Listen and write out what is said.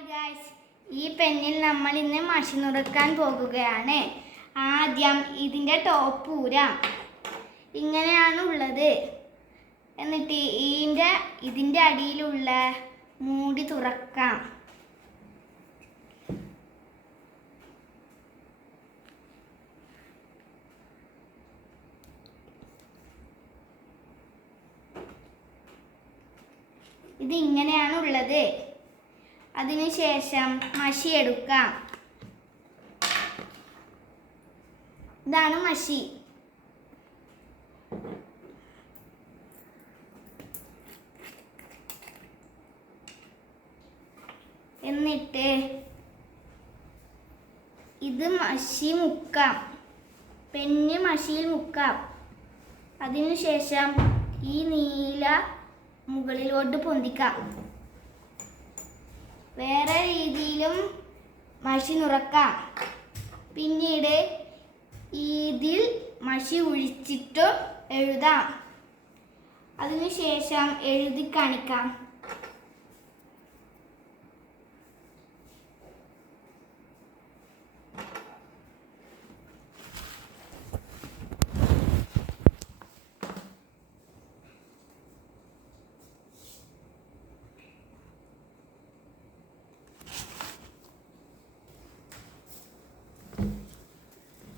Hi guys ഈ പെന്നിൽ നമ്മൾ ഇന്ന് മഷി നുറുക്കാൻ പോകുകയാണ്. ആദ്യം ഇതിന്റെ ടോപ്പ് ഊരാം. ഇങ്ങനെയാണ് ഉള്ളത്. എന്നിട്ട് ഇതിന്റെ ഇതിന്റെ അടിയിലുള്ള മൂടി തുറക്കാം. ഇത് ഇങ്ങനെയാണ് ഉള്ളത്. അതിനുശേഷം മഷി എടുക്കാം. ഇതാണ് മഷി. എന്നിട്ട് ഇത് മഷി മുക്കാം. പെണ്ണ് മഷിയിൽ മുക്കാം. അതിനുശേഷം ഈ നീല മുകളിലോട്ട് പൊന്തിക്കാം. വേറെ രീതിയിലും മഷി നുറക്കാം. പിന്നീട് ഇതിൽ മഷി ഒഴിച്ചിട്ട് എഴുതാം. അതിനുശേഷം എഴുതി കാണിക്കാം.